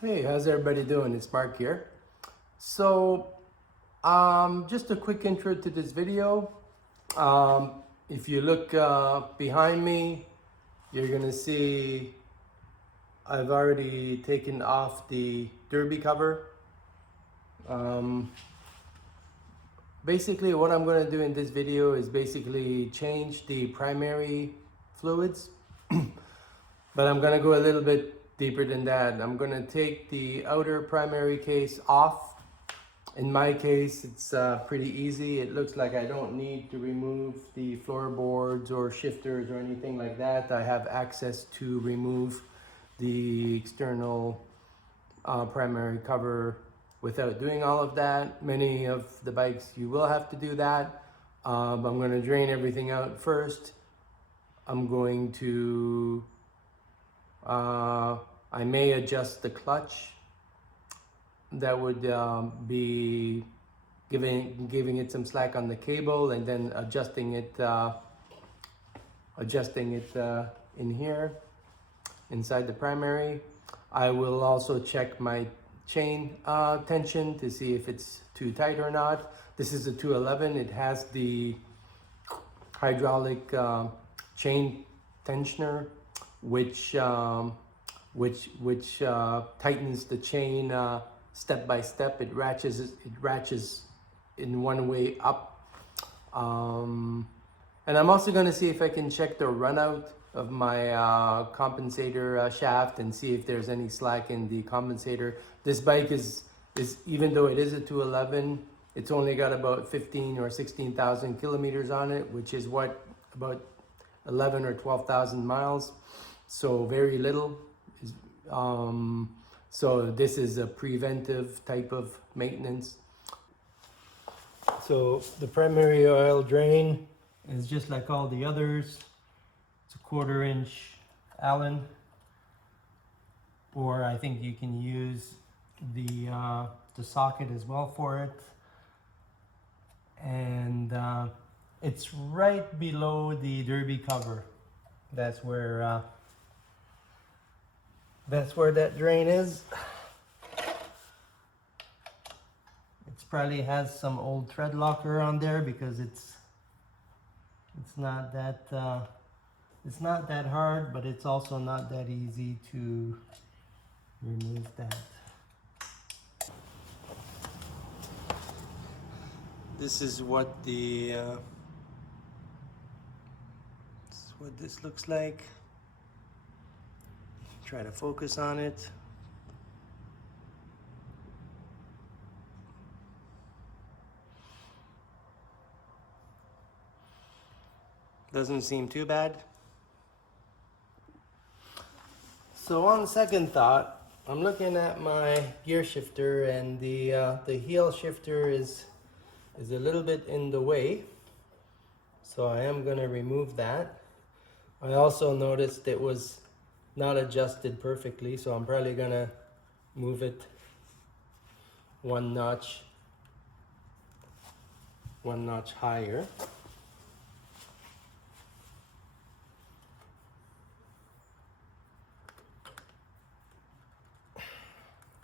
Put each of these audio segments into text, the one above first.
Hey, how's everybody doing? It's Mark here. So, just a quick intro to this video. If you look behind me, you're gonna see I've already taken off the derby cover. Um, Basically, what I'm gonna do in this video is basically change the primary fluids, but I'm gonna go a little bit deeper than that. I'm gonna take the outer primary case off. In my case, it's pretty easy. It looks like I don't need to remove the floorboards or shifters or anything like that. I have access to remove the external primary cover without doing all of that. Many of the bikes you will have to do that. But I'm going to drain everything out first. I'm going to, I may adjust the clutch. That would be giving it some slack on the cable, and then adjusting it in here inside the primary. I will also check my chain tension to see if it's too tight or not. This is a 211. It has the hydraulic chain tensioner, which tightens the chain step by step. It ratchets in one way up. And I'm also going to see if I can check the runout of my compensator shaft and see if there's any slack in the compensator. This bike is even though it is a 211, it's only got about 15 or 16,000 kilometers on it, which is what, about 11 or 12,000 miles. So very little. So this is a preventive type of maintenance. So the primary oil drain is just like all the others. It's a 1/4 inch Allen, or I think you can use the socket as well for it. And it's right below the derby cover. That's where that drain is. It probably has some old thread locker on there because it's not that hard, but it's also not that easy to remove that. This is what this looks like. Try to focus on it. Doesn't seem too bad. So on second thought, I'm looking at my gear shifter, and the heel shifter is a little bit in the way. So I am going to remove that. I also noticed it was not adjusted perfectly, so I'm probably going to move it one notch higher.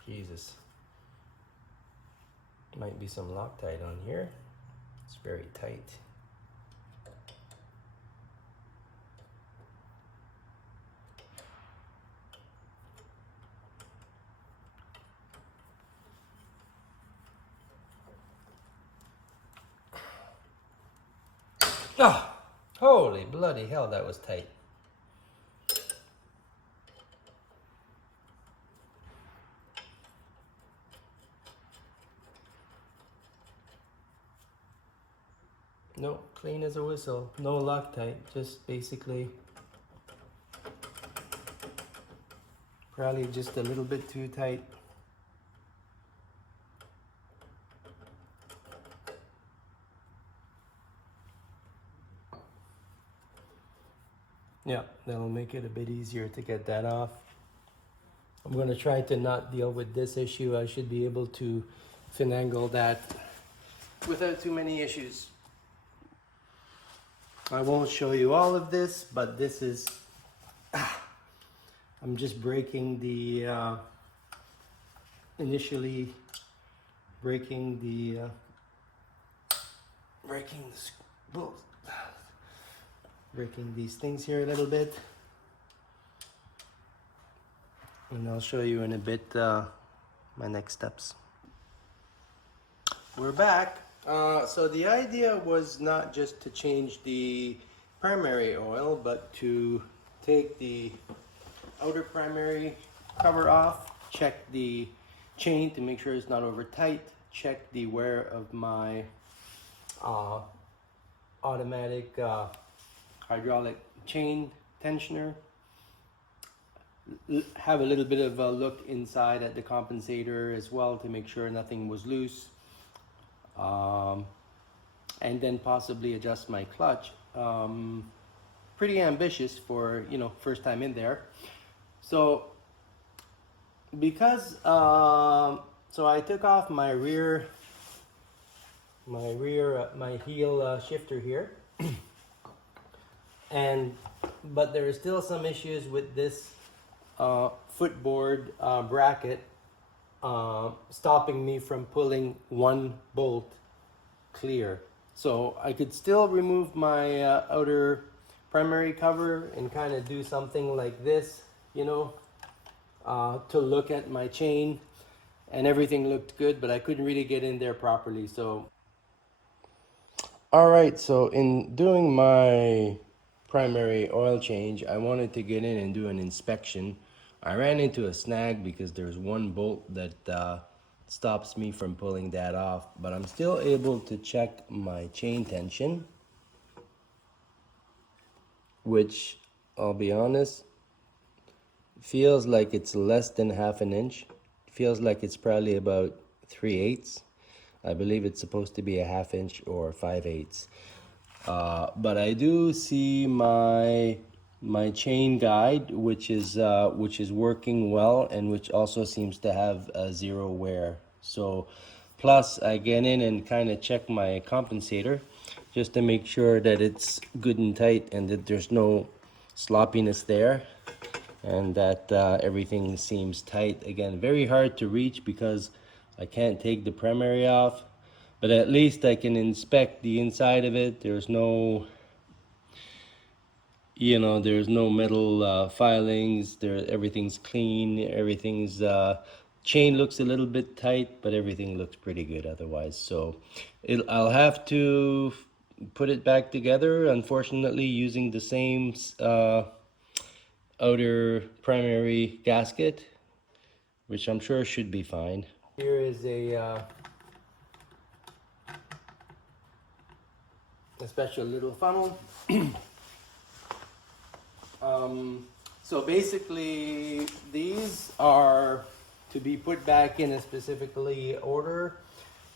Jesus. Might be some Loctite on here. It's very tight. Ah, holy bloody hell, that was tight. No, clean as a whistle. No Loctite, just basically probably just a little bit too tight. Yeah, that'll make it a bit easier to get that off. I'm going to try to not deal with this issue. I should be able to finagle that without too many issues. I won't show you all of this, but this is, I'm just breaking the initially breaking the breaking these things here a little bit, and I'll show you in a bit my next steps. We're back. So the idea was not just to change the primary oil, but to take the outer primary cover off, check the chain to make sure it's not over tight, check the wear of my automatic hydraulic chain tensioner, have a little bit of a look inside at the compensator as well to make sure nothing was loose, and then possibly adjust my clutch. Pretty ambitious for, you know, first time in there. So because so I took off my heel shifter here, but there are still some issues with this footboard bracket stopping me from pulling one bolt clear. So I could still remove my outer primary cover and kind of do something like this, you know, to look at my chain, and everything looked good, but I couldn't really get in there properly. So all right, so in doing my primary oil change, I wanted to get in and do an inspection. I ran into a snag because there's one bolt that stops me from pulling that off, but I'm still able to check my chain tension, which, I'll be honest, feels like it's less than half an inch. Feels like it's probably about 3/8. I believe it's supposed to be a ½ inch or 5/8. But I do see my chain guide, which is working well, and which also seems to have zero wear. So plus I get in and kind of check my compensator just to make sure that it's good and tight and that there's no sloppiness there, and that everything seems tight. Again, very hard to reach because I can't take the primary off, but at least I can inspect the inside of it. There's no, you know, there's no metal filings. Everything's clean. Everything's chain looks a little bit tight, but everything looks pretty good otherwise. So I'll have to put it back together, unfortunately, using the same outer primary gasket, which I'm sure should be fine. Here is a special little funnel. So basically these are to be put back in a specifically order.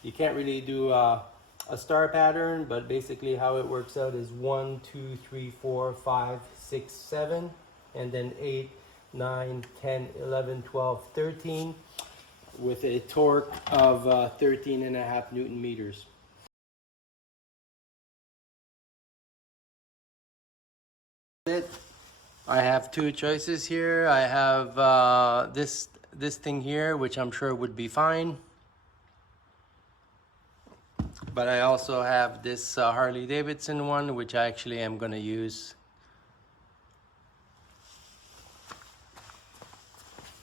You can't really do a star pattern, but basically how it works out is 1, 2, 3, 4, 5, 6, 7, and then 8, 9, 10, 11, 12, 13, with a torque of 13.5 Newton meters. I have two choices here. I have this thing here, which I'm sure would be fine, but I also have this Harley Davidson one, which I actually am going to use.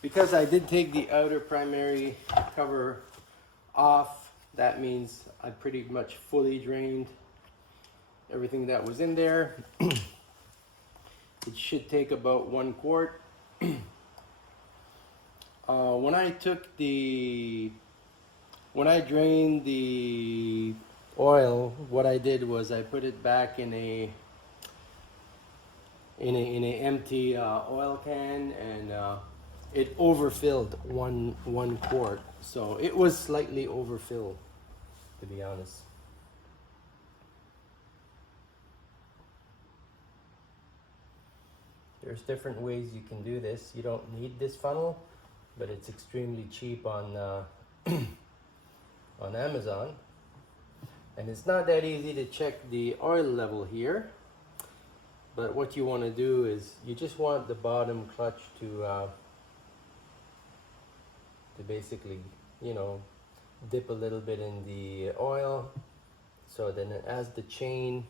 Because I did take the outer primary cover off, that means I pretty much fully drained everything that was in there. It should take about 1 quart. When I drained the oil, what I did was I put it back in a empty oil can, and it overfilled one quart. So it was slightly overfilled, to be honest. There's different ways you can do this. You don't need this funnel, but it's extremely cheap on on Amazon. And it's not that easy to check the oil level here. But what you want to do is you just want the bottom clutch to basically, you know, dip a little bit in the oil, so then as the timing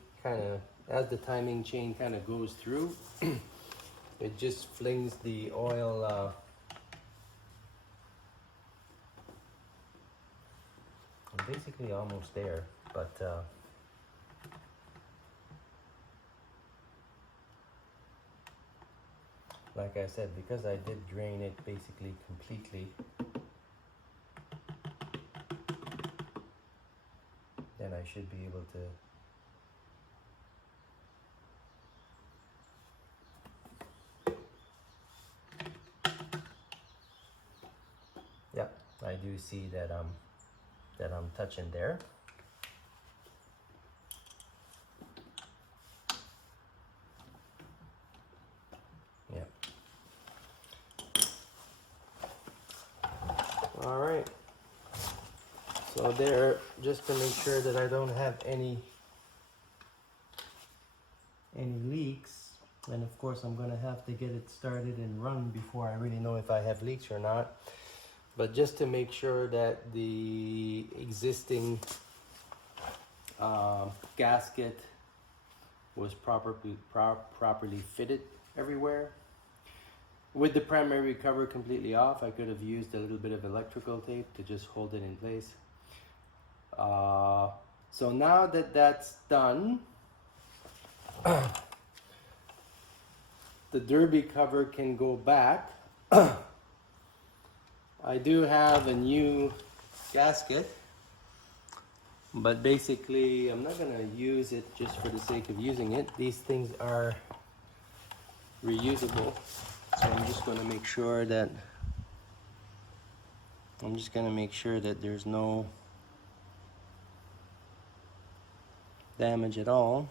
chain kind of goes through, it just flings the oil. I'm basically almost there, but like I said, because I did drain it basically completely, then I should be able to yeah, I do see that I'm touching there. Yeah. All right. So there, just to make sure that I don't have any leaks, and of course I'm gonna have to get it started and run before I really know if I have leaks or not. But just to make sure that the existing gasket was properly fitted everywhere. With the primary cover completely off, I could have used a little bit of electrical tape to just hold it in place. So now that that's done, the derby cover can go back. I do have a new gasket, but basically I'm not gonna use it just for the sake of using it. These things are reusable, so I'm just gonna make sure that there's no damage at all.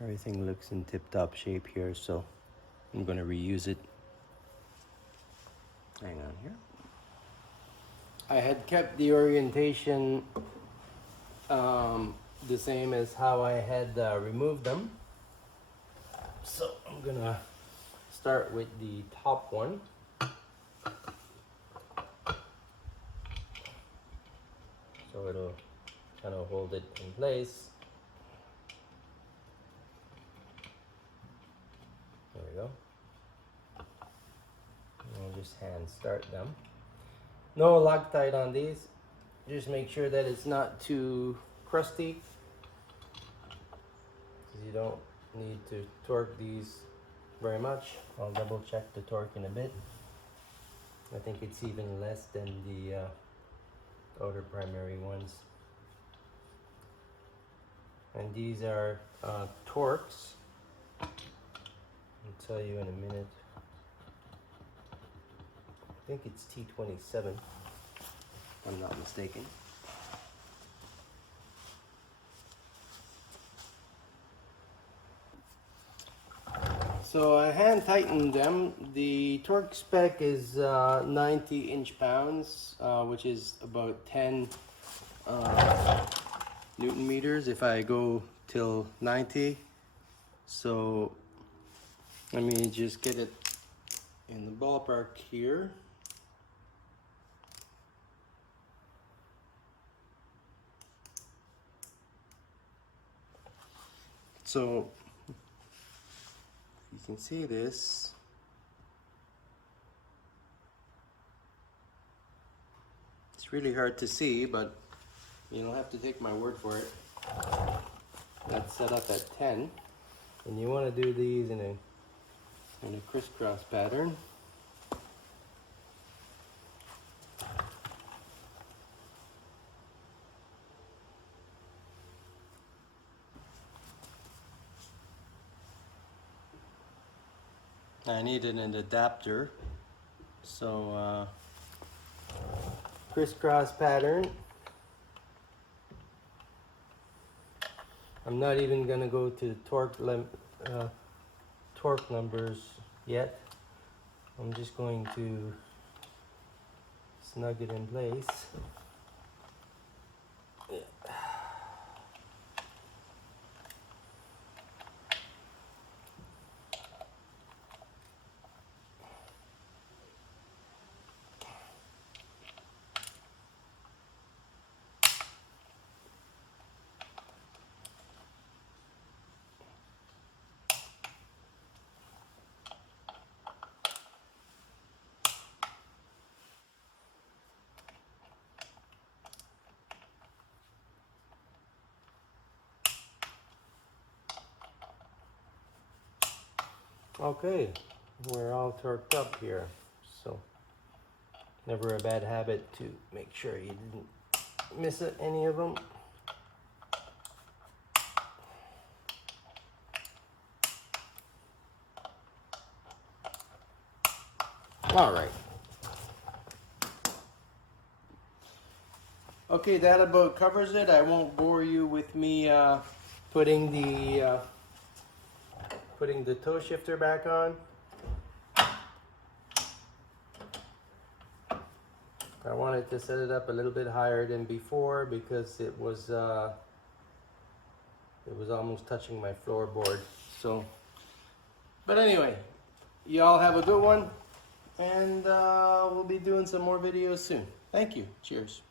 Everything looks in tip-top shape here, so I'm gonna reuse it. Hang on here. I had kept the orientation the same as how I had removed them. So I'm gonna start with the top one. So it'll kind of hold it in place. There we go. And I'll just hand start them. No Loctite on these. Just make sure that it's not too crusty, because you don't need to torque these very much. I'll double check the torque in a bit. I think it's even less than the outer primary ones. And these are Torx. I'll tell you in a minute. I think it's T27, if I'm not mistaken. So I hand tightened them. The torque spec is 90 inch-pounds, which is about 10 Newton meters if I go till 90. So let me just get it in the ballpark here. So you can see this. It's really hard to see, but you'll have to take my word for it. That's set up at 10, and you want to do these in a crisscross pattern. I needed an adapter, so crisscross pattern. I'm not even gonna go to torque numbers yet. I'm just going to snug it in place. Okay, we're all torqued up here, so never a bad habit to make sure you didn't miss any of them. All right. Okay, that about covers it. I won't bore you with me putting the toe shifter back on. I wanted to set it up a little bit higher than before because it was almost touching my floorboard. So, but anyway, y'all have a good one, and we'll be doing some more videos soon. Thank you. Cheers.